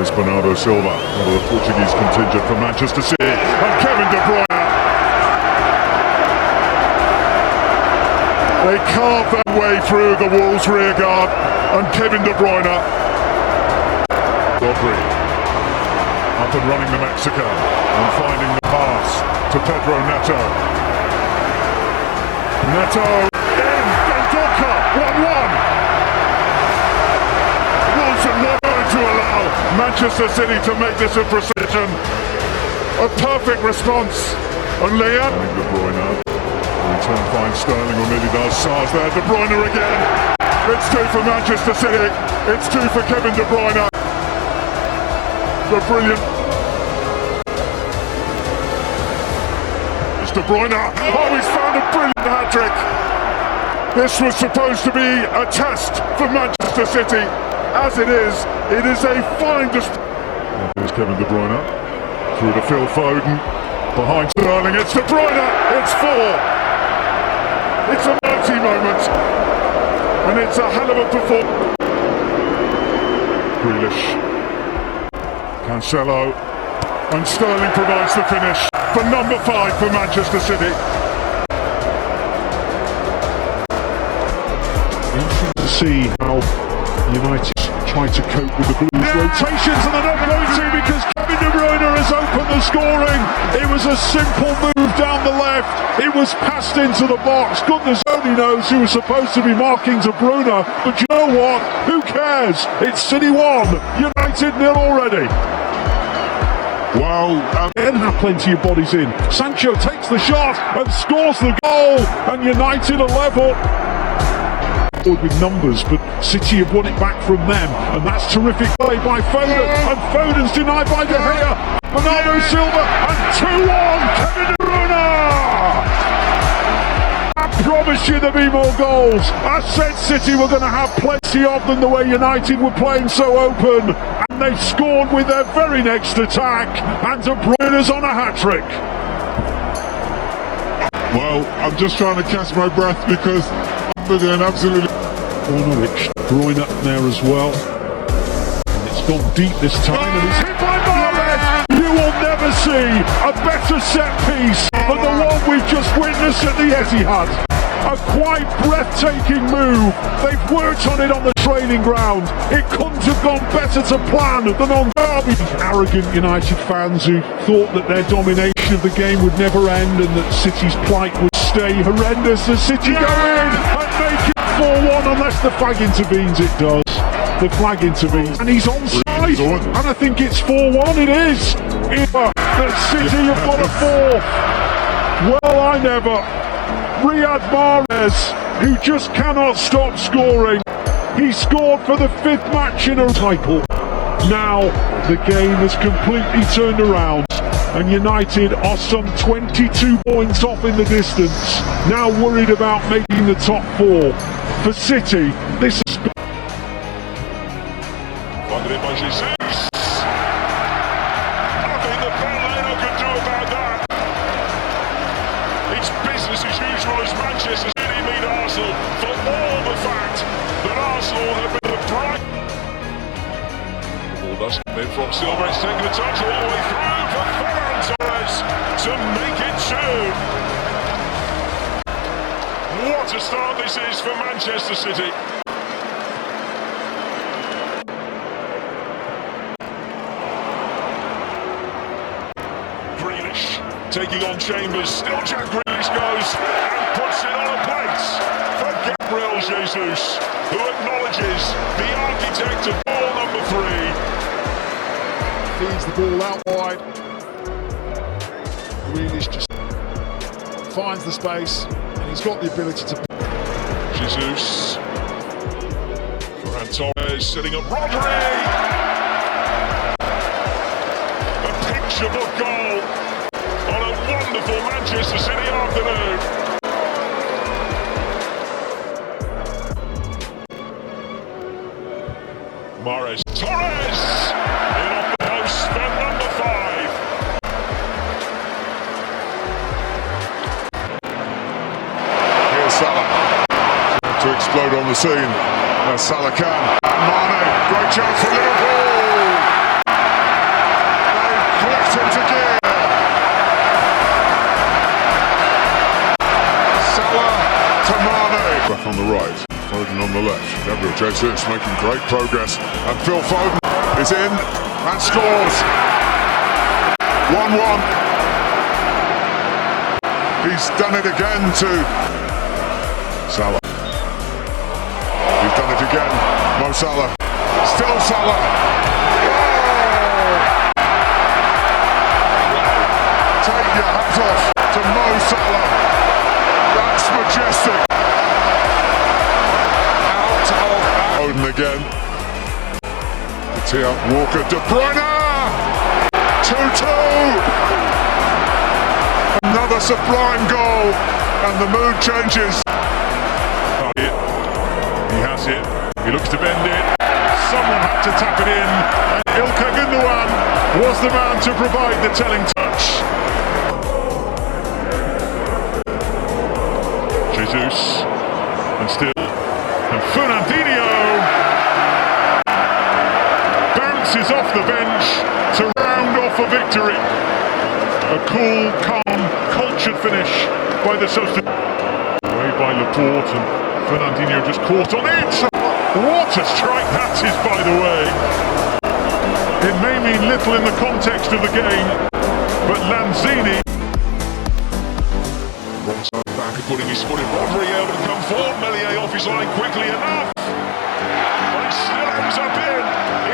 There's Bernardo Silva, one of the Portuguese contingent for Manchester City, and Kevin De Bruyne. They carve their way through the Wolves rear guard, and Kevin De Bruyne. Rodri, up and running the Mexican, and finding the pass to Pedro Neto. Neto in, Dendonka, 1-1. Wolves are not going to allow Manchester City to make this a precision. A perfect response, and Leon. De Bruyne. Return finds Sterling, or nearly does. Sar's there, De Bruyne again. It's 2 for Manchester City. It's 2 for Kevin De Bruyne. The brilliant. It's De Bruyne. Oh, he's found a brilliant hat-trick. This was supposed to be a test for Manchester City. As it is a fine display. Here's Kevin De Bruyne. Through to Phil Foden. Behind Sterling, it's De Bruyne. It's 4. It's a mighty moment, and it's a hell of a performance. Grealish, Cancelo, and Sterling provides the finish for number 5 for Manchester City. Interesting to see how United try to cope with the Blues rotations, and they're not going to, because Kevin De Bruyne has opened the scoring. It was a simple move down the left. It was passed into the box. Goodness only knows who was supposed to be marking De Bruyne, but you know what? Who cares? It's City 1, United 0 already. Wow, and have plenty of bodies in. Sancho takes the shot and scores the goal, and United are level. With numbers, but City have won it back from them, and that's terrific play by Foden, and Foden's denied by De Gea. Bernardo Silva, and 2-1, Kevin De Bruyne! I promise you there'll be more goals. I said City were going to have plenty of them, the way United were playing so open, and they've scored with their very next attack, and De Bruyne's on a hat-trick. Well, I'm just trying to catch my breath because doing absolutely. Cornerich, De Bruyne up there as well. And it's gone deep this time, and it's hit by Mahrez. You will never see a better set piece than the one we've just witnessed at the Etihad. A quite breathtaking move. They've worked on it on the training ground. It couldn't have gone better to plan than on Derby. Arrogant United fans who thought that their domination of the game would never end, and that City's plight would stay horrendous as City go in and make it 4-1, unless the flag intervenes. It does. The flag intervenes, and he's onside, and I think it's 4-1. It is. That City have got a 4th. Well, I never. Riyad Mahrez, who just cannot stop scoring. He scored for the 5th match in a cycle. Now the game has completely turned around, and United are some 22 points off in the distance. Now worried about making the top 4. For City, this is... Business as usual as Manchester City meet Arsenal, for all the fact that Arsenal have been the bright. The ball does come in from Silva, it's taken a touch all the way through for Ferran Torres to make it 2. What a start this is for Manchester City. Grealish taking on Chambers, still Jack Grealish goes and puts it on a plate for Gabriel Jesus, who acknowledges the architect of ball number 3. Feeds the ball out wide. Grealish just finds the space, and he's got the ability to... Jesus. Ferran Torres setting up Rodri. A picture-book goal on a wonderful Manchester City afternoon. Mahrez, Torres, in off the post for number 5. Here's Salah to explode on the scene. Salah can. Mane, great chance for Liverpool. Gabriel Jesus making great progress, and Phil Foden is in and scores. 1-1. He's done it again to Salah. He's done it again. Mo Salah. Still Salah. Oh! Take your hat off to Mo Salah. That's majestic. Foden again. To tee up Walker. De Bruyne! 2-2! Another sublime goal, and the mood changes. He has it. He looks to bend it. Someone had to tap it in, and Ilkay Gundogan was the man to provide the telling touch. Jesus, and still, and Fernandinho bounces off the bench to round off a victory. A cool, calm, cultured finish by the substitute. Away by Laporte, and Fernandinho just caught on it. What a strike that is, by the way. It may mean little in the context of the game, but Lanzini. Wrong side back and putting his foot in. Rodri able to come forward. Meslier off his line quickly enough. But it still ends up in.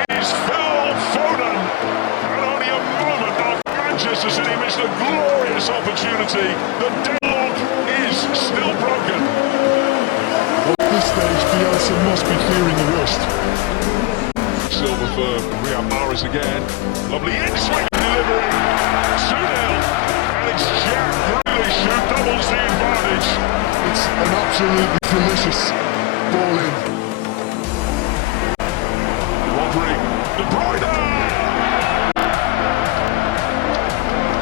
It is Phil Foden. And only a moment after Manchester City missed a glorious opportunity. The deadlock is still broken. At this stage, Bielsa must be fearing the worst. Silva for Riyad Mahrez again. Lovely in-swing delivery. 2-0. And it's Jack Grealish who doubles the advantage. It's an absolutely delicious ball in. Rodri. De Bruyne.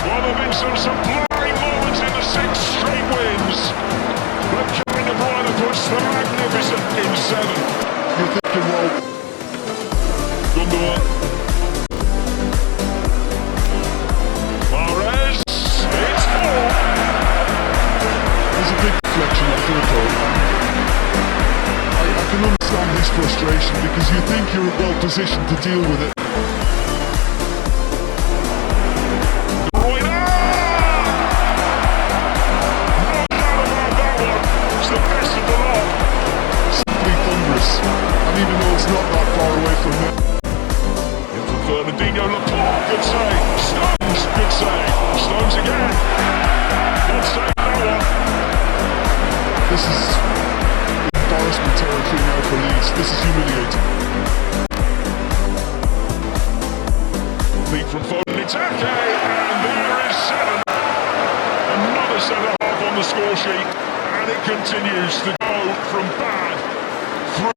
Well, there have been some sublime moments in the 6 straight wins. But Kevin De Bruyne puts the magnificent in 7. You're thinking, well, Gundogan. Mahrez. It's 4. there's a big reflection of Phil. I can understand his frustration because you think you're well positioned to deal with it. De Bruyne. No doubt about that one. It's the best of the lot. Simply thunderous. And even though it's not that far away from him, In from Fernandinho, Laporte, good save. Stones, good save. Stones again. Good save, that one. this is embarrassment territory now for Leeds. This is humiliating. Lead from Foden, it's Ake, and there is 7. Another centre-half on the score sheet, and it continues to go from bad through.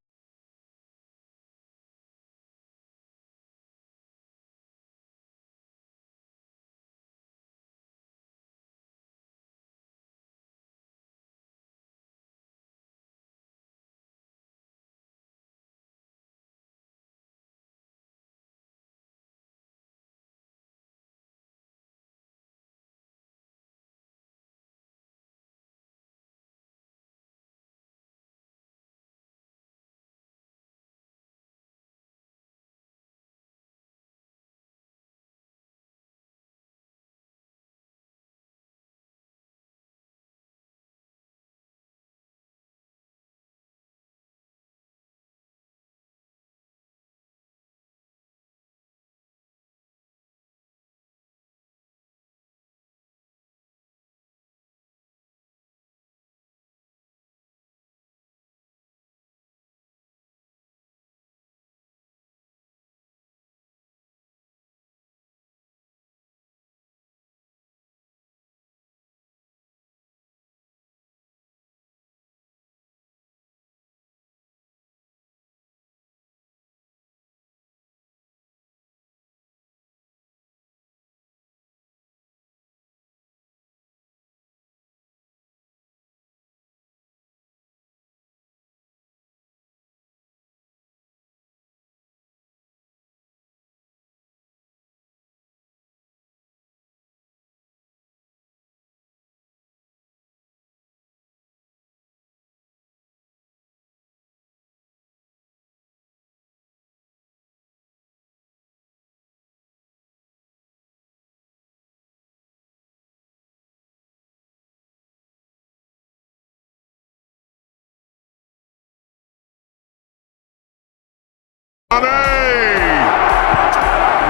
Mane!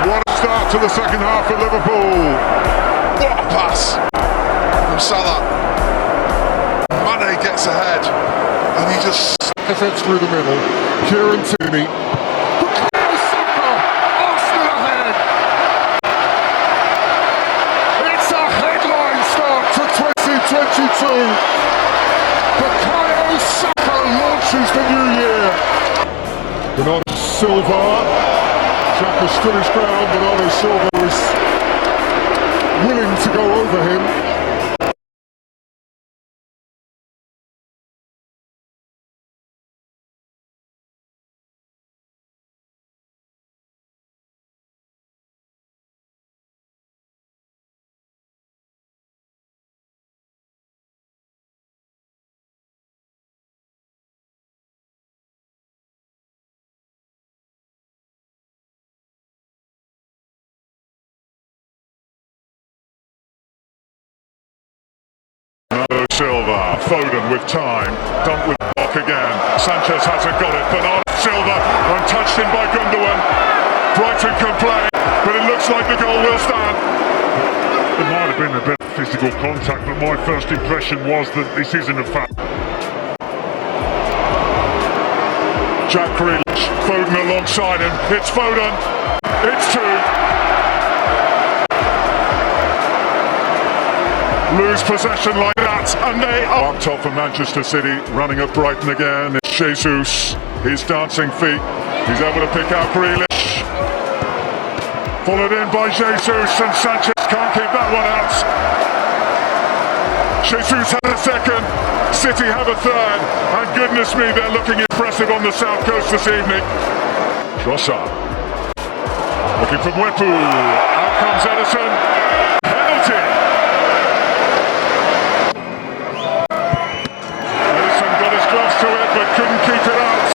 What a start to the second half for Liverpool. What a pass from Salah. Mane gets ahead and he just Effort through the middle. Kieran Tierney. Arsenal ahead. It's a headline start to 2022. Bukayo Saka launches the new year. Bernardo Silva. Xhaka stood his ground. Bernardo Silva was willing to go over him. Silva, Foden with time, dumped with block again. Sanchez hasn't got it. Bernardo Silva untouched in by Gundogan. Brighton can play, but it looks like the goal will stand. There might have been a bit of physical contact, but my first impression was that this isn't a foul. Jack Grealish, Foden alongside him. It's Foden. It's two. Lose possession like that, and they are up top for Manchester City. Running at Brighton again. It's Jesus. His dancing feet. He's able to pick out Grealish. Followed in by Jesus, and Sanchez can't keep that one out. Jesus had a second. City have a third. And goodness me, they're looking impressive on the south coast this evening. Trossard. Looking for Mwepu. Out comes Edison. Penalty. To it, but couldn't keep it out.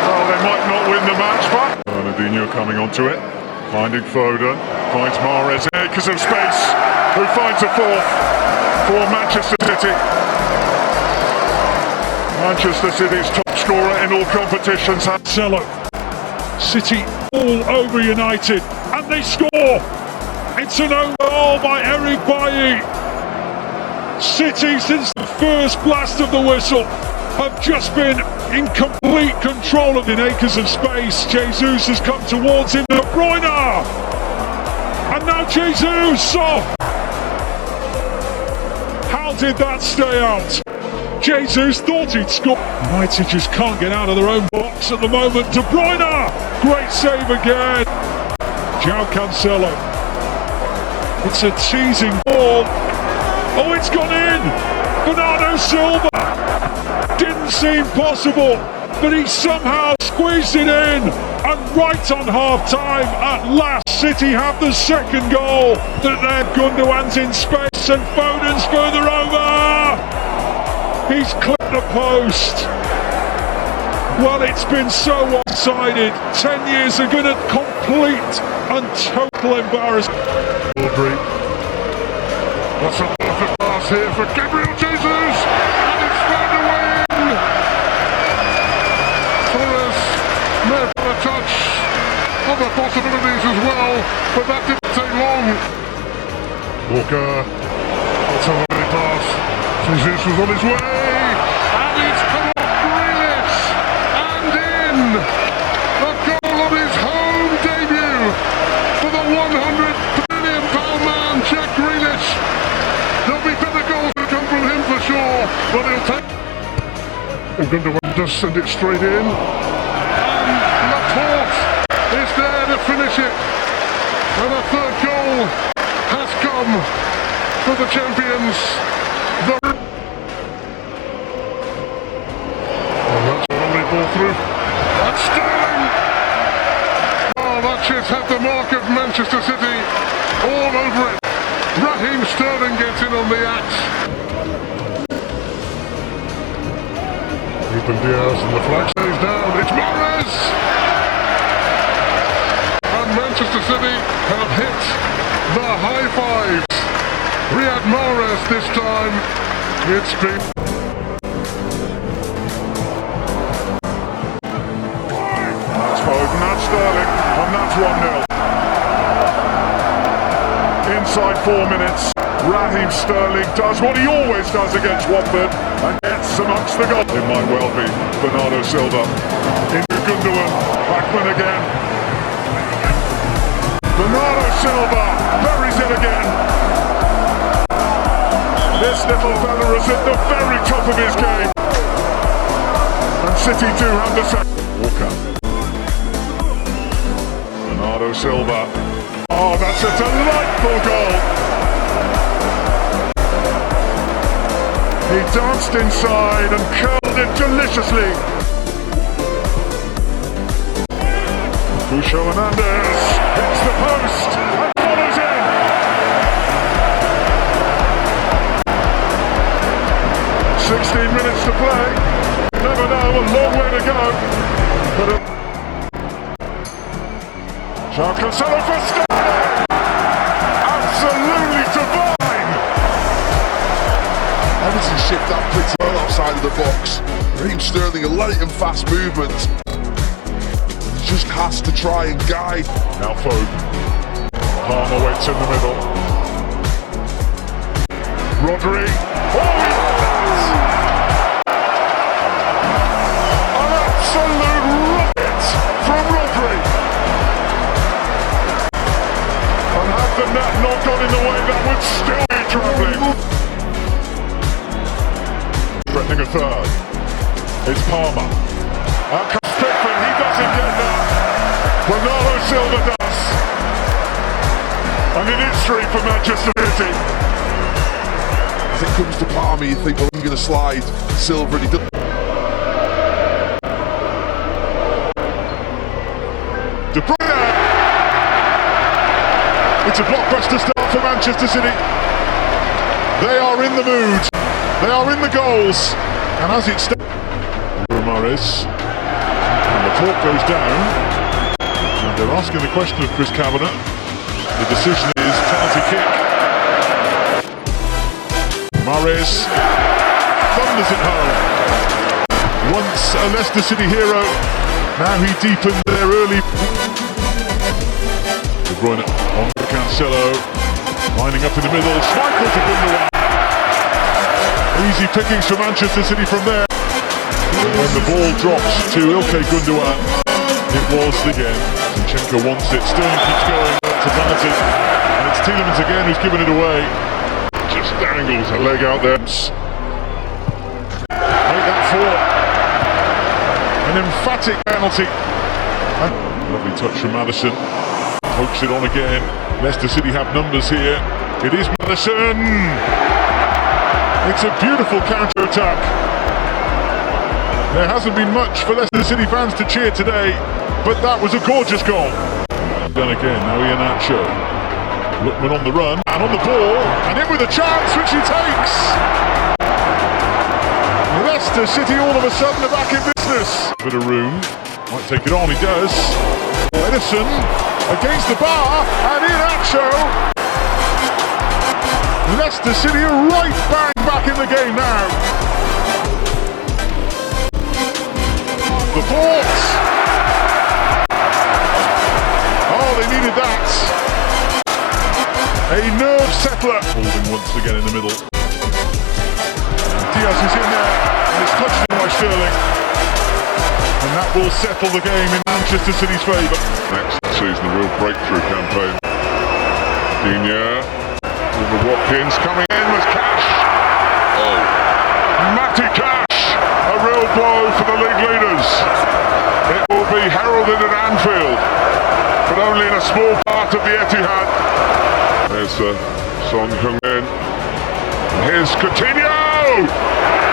Well, they might not win the match, but Ronaldinho coming onto it, finding Foden, finds Mahrez in acres of space, who finds a fourth for Manchester City. Manchester City's top scorer in all competitions. Marcelo, City all over United, and they score. It's an own goal by Eric Bailly. City, since the first blast of the whistle, have just been in complete control of the acres of space. Jesus has come towards him, De Bruyne, and now Jesus. Oh. How did that stay out? Jesus thought he'd score. United just can't get out of their own box at the moment. De Bruyne, great save again. João Cancelo. It's a teasing ball. Oh, it's gone in! Bernardo Silva! Didn't seem possible, but he somehow squeezed it in. And right on half-time, at last, City have the second goal. That their Gundogan's in space and Foden's further over! He's clipped the post. Well, it's been so one-sided. 10 years are going to complete and total embarrassment. Audrey. What's a perfect pass here for Gabriel Jesus, and it's found away in. Torres may have got a touch. Other possibilities as well, but that didn't take long. Walker, what's a lovely pass. Jesus was on his way, and it's come off Grealish, and in. A goal on his home debut for the £100 million man, Jack Grealish. There'll be better goals that come from him for sure, but he'll take. And Gundogan does send it straight in. And Laporte is there to finish it. And a third goal has come for the champions. And that's a lovely ball through. That's Sterling! Oh, that just had the mark of Manchester City all over it. Raheem Sterling gets in on the act. Ruben Diaz and the flag stays down. It's Mahrez! And Manchester City have hit the high fives. Riyad Mahrez this time. It's been... Sterling, and that's 1-0. Inside 4 minutes, Raheem Sterling does what he always does against Watford and gets amongst the goals. It might well be Bernardo Silva. Into Gundogan, Backman again. Bernardo Silva buries it again. This little fella is at the very top of his game. And City do have the second. Walker. Bernardo Silva. Oh, that's a delightful goal. He danced inside and curled it deliciously. Bucho Hernandez hits the post and follows in. "16 minutes to play. You never know, a long way to go." But João Cancelo for Sterling! Absolutely divine! Everton shift that pretty well outside of the box. Raheem Sterling, a light and fast movement. He just has to try and guide. Now Foden. Palmer waits in the middle. Rodri. Oh, he does! An absolute rocket from Rodri. And had the net not gone in the way, that would still be travelling. Threatening a third. It's Palmer. Out comes Pickford, he doesn't get that. Bernardo Silva does. And it is 3 for Manchester City. As it comes to Palmer, you think, well, I'm going to slide Silva, and he doesn't. De Bruyne! It's a blockbuster start for Manchester City. They are in the mood. They are in the goals. And as it stands, Mahrez, and the talk goes down. And they're asking the question of Chris Kavanagh. The decision is penalty kick. Mahrez thunders it home. Once a Leicester City hero, now he deepened their early. De Bruyne on to Cancelo, lining up in the middle. Schmeichel to Gundogan. Easy pickings for Manchester City from there. When the ball drops to Ilkay Gundogan, it was again. Zinchenko wants it. Sterling keeps going up to penalty, and it's Tielemans again who's given it away. Just dangles a leg out there. Make that 4. An emphatic penalty. Lovely touch from Maddison. Pokes it on again. Leicester City have numbers here. It is Maddison. It's a beautiful counter-attack. There hasn't been much for Leicester City fans to cheer today, but that was a gorgeous goal. Done again, now Iheanacho. Lookman on the run, and on the ball, and in with a chance, which he takes. Leicester City all of a sudden are back in business. Bit of room, might take it on, he does. Edison against the bar, and Iheanacho. Leicester City are right bang back in the game now. The thoughts. Oh, they needed that. A nerve settler. Holding once again in the middle. Diaz is in there, and it's touched in by Sterling. And that will settle the game in Manchester City's favour. Next season, a real breakthrough campaign. Digne. Over Watkins coming in with Cash. Oh. Matty Cash. A real blow for the league leaders. It will be heralded at Anfield, but only in a small part of the Etihad. There's Son Heung-min. And here's Coutinho.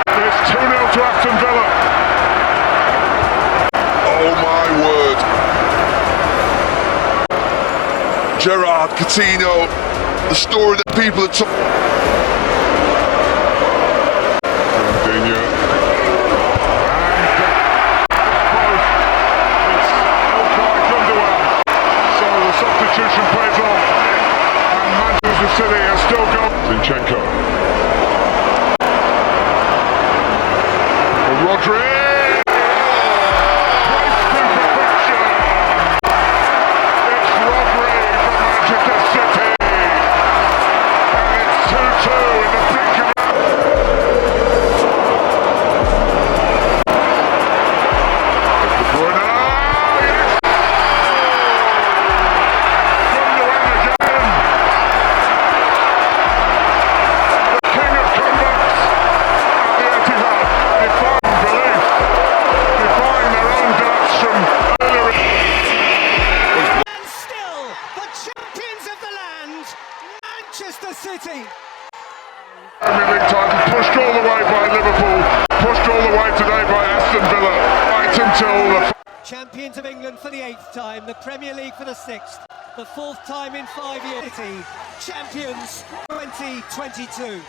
It's 2-0 to Aston Villa. Oh my word. Gerrard, Coutinho. The story that people are talking. Coutinho. So the substitution plays on, and Manchester City has still got Zinchenko. Rodri. by Liverpool, pushed all the way today by Aston Villa, right until the... Champions of England for the 8th time, the Premier League for the 6th, the 4th time in 5 years. Champions 2022.